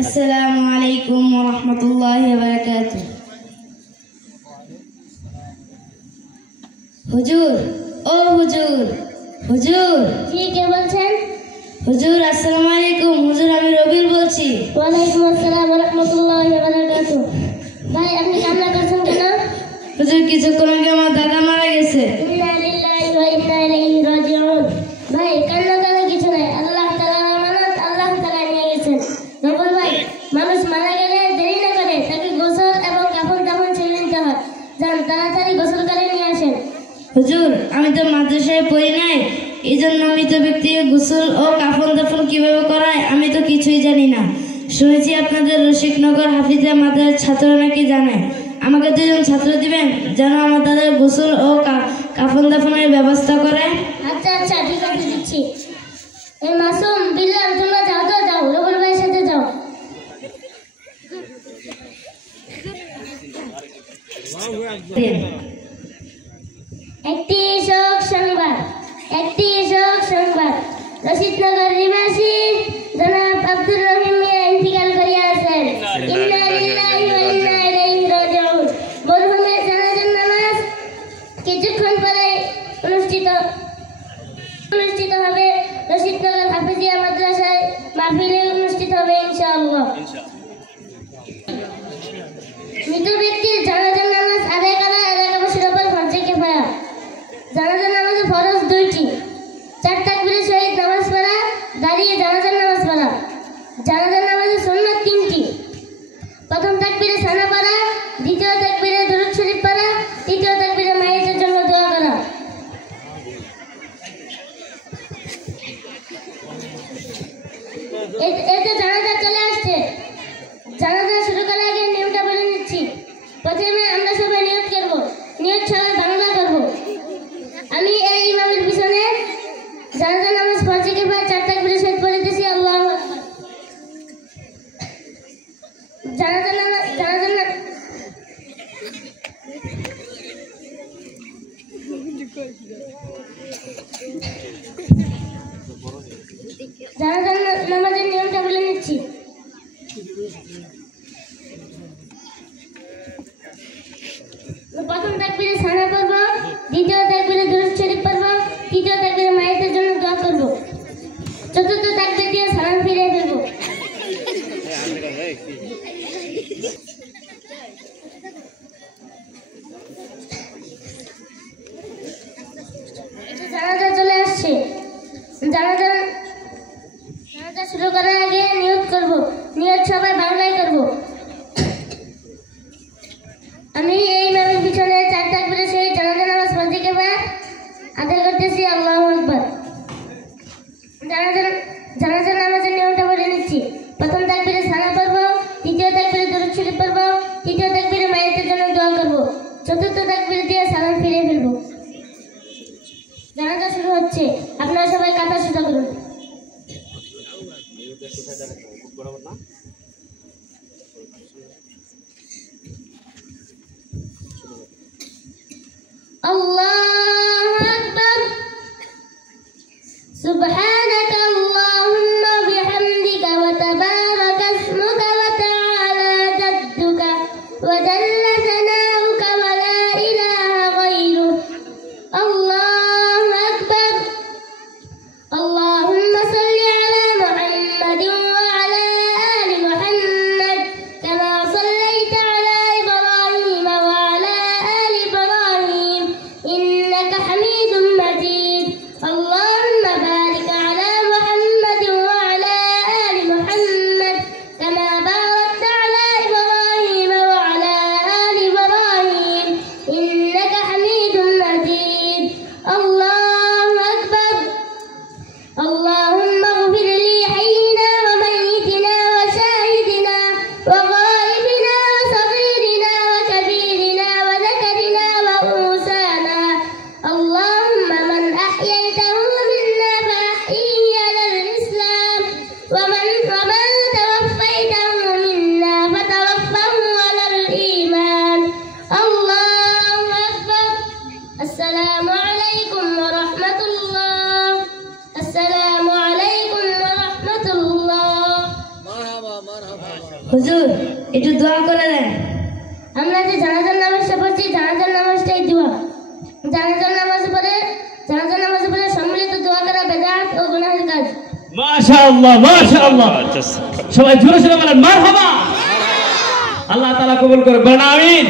আসসালামু আলাইকুম ওয়া রাহমাতুল্লাহি ওয়া বারাকাতুহু। হুজুর, ও হুজুর, হুজুর। জি, কে বলছেন? হুজুর আসসালামু আলাইকুম। হুজুর আমি রবিউল বলছি। ওয়ালাইকুম আসসালাম ওয়া রাহমাতুল্লাহি ওয়া বারাকাতুহু। ভাই আপনি কান্না করছেন কেন? হুজুর কিছুক্ষণ আগে আমার দাদা মারা গেছে। ইন্না লিল্লাহি ওয়া ইন্না ইলাইহি রাজিউন। ভাই কান্না করার কিছু নাই, আল্লাহ তাআলার আমানত, আল্লাহ তাআলা নিয়ে গেছেন। নবল ভাই, মানুষ মারা গেলে দেরি না করে তাকে গোসল এবং কাফন দাফন ছেড়ে দিতে হয়। যান তাড়াতাড়ি গোসল করে নিয়ে আসেন। হুজুর আমি তো মাদ্রাসায় পড়ি নাই, এই জন্য মৃত ব্যক্তিকে গোসল ও কাফন দাফন কিভাবে করায় আমি তো কিছুই জানি না। শুনেছি আপনাদের রশিকনগর হাফিজা মাদ্রাসার ছাত্ররা নাকি জানে। আমাকে দুজন ছাত্র দিবেন যেন আমার দাদার গোসল ও কাফন দাফনের ব্যবস্থা করে। আচ্ছা আচ্ছা, ঠিক আছে, দিচ্ছি। এই মাসুম, বিল্লাল, তোমরা যাও তো, যাও রবুল ভাইয়ের সাথে যাও। একটি শোক সংবাদ, একটি শোক সংবাদ। রশিদনগর নিবাসী জনাব আব্দুর রহিম মিয়া ইন্তিকাল করিয়াছেন। ইন্না লিল্লাহি ওয়া ইন্না ইলাইহি রাজিউন। মরহুমের জানাজার নামাজ কিছুক্ষণ পরে অনুষ্ঠিত হবে। রশিদনগর হাফিজিয়া মাদ্রাসায় মাহফিলে অনুষ্ঠিত হবে ইনশাআল্লাহ। মৃত ব্যক্তির জানাজার নামাজ আদায় করা এলাকাবাসীর উপর ফরজে কিফায়া। জানাজার নামাজে ফরজ 2টি। 4 তাকবীরের সহিত নামাজ পড়া, দাঁড়িয়ে জানাজার নামাজ পড়া। জানাজার নামাজে সুন্নাত 3টি। প্রথম তাকবীরে সানা পড়া, দ্বিতীয় তাকবীরে দুরূদ শরীফ পড়া, তৃতীয় তাকবীরে মাইয়েতের জন্য দোয়া করা। এতে জানাজা চলে আসছে। জানাজা শুরু করার আগে নিয়মটা বলে নিচ্ছি। প্রথমে আমরা সবাই নিয়ত করব। নিয়ত সবাই বাংলা করব। আমি এই ইমামের পিছনে জানাজা নামাজ ফরজে কিফায়া 4 তাকবীরের সহিত পড়িতেছি। আল্লাহু আকবার। জানাজা নামাজ নামাজের নিয়মটা বলে নিচ্ছি। প্রথম তাকবীরে সানা পড়ব, দ্বিতীয় তাকবীরে দুরূদ শরীফ পড়ব, তৃতীয় তাকবীরে মাইয়েতের জন্য দোয়া করব, চতুর্থ তাকবীর দিয়ে সালাম ফিরিয়ে ফেলব। জানাজা চলে আসছে। জানাজা শুরু করার আগে নিয়ত করব। নিয়ত সবাই বাংলায় করব। আমি এই ইমামের পিছনে 4 তাকবীরের সহিত জানাজা নামাজ ফরজে কিফায়া আদায় করতেছি। আল্লাহু আকবার। জানাজা নামাজের নিয়মটা বলে নিচ্ছি। প্রথম তাকবীরে সানা পড়ব, দ্বিতীয় তাকবীরে দুরূদ শরীফ পড়ব, তৃতীয় তাকবীরে মাইয়েতের জন্য দোয়া করব, চতুর্থ তাকবীর দিয়ে সালাম ফিরিয়ে ফেলব। জানাজা শুরু হচ্ছে। আপনারা সবাই কাতার সোজা করুন। আল্লাহু আকবার। সুবহানাকা আল্লাহুম্মা বিহামদিকা ওয়া তাবারাকা ইসমুকা ওয়া তাআলা জাদ্দুকা ওয়া জাল্লা সানাউকা ওয়া লা ইলাহা গায়রুক। আল্লাহু আকবার। আল্লাহুম্মা সাল্লি আলা মুহাম্মাদিন ওয়া আলা আলি মুহাম্মাদ কামা সাল্লাইতা আলা ইব্রাহিম ওয়া আলা আলি ইব্রাহিম হুজুর একটু দোয়া করে দেন। আমরা যে জানাজার নামাজটা পড়ছি জানাজার নামাজটাই দোয়া। জানাজার নামাজ পড়ে সম্মিলিত দোয়া করা বেদাত ও গুনাহের কাজ। মাশাআল্লাহ মাশাআল্লাহ, সবাই জোরে জোরে বলেন মারহাবা। আল্লাহ তাআলা কবুল করুন, বলেন আমিন।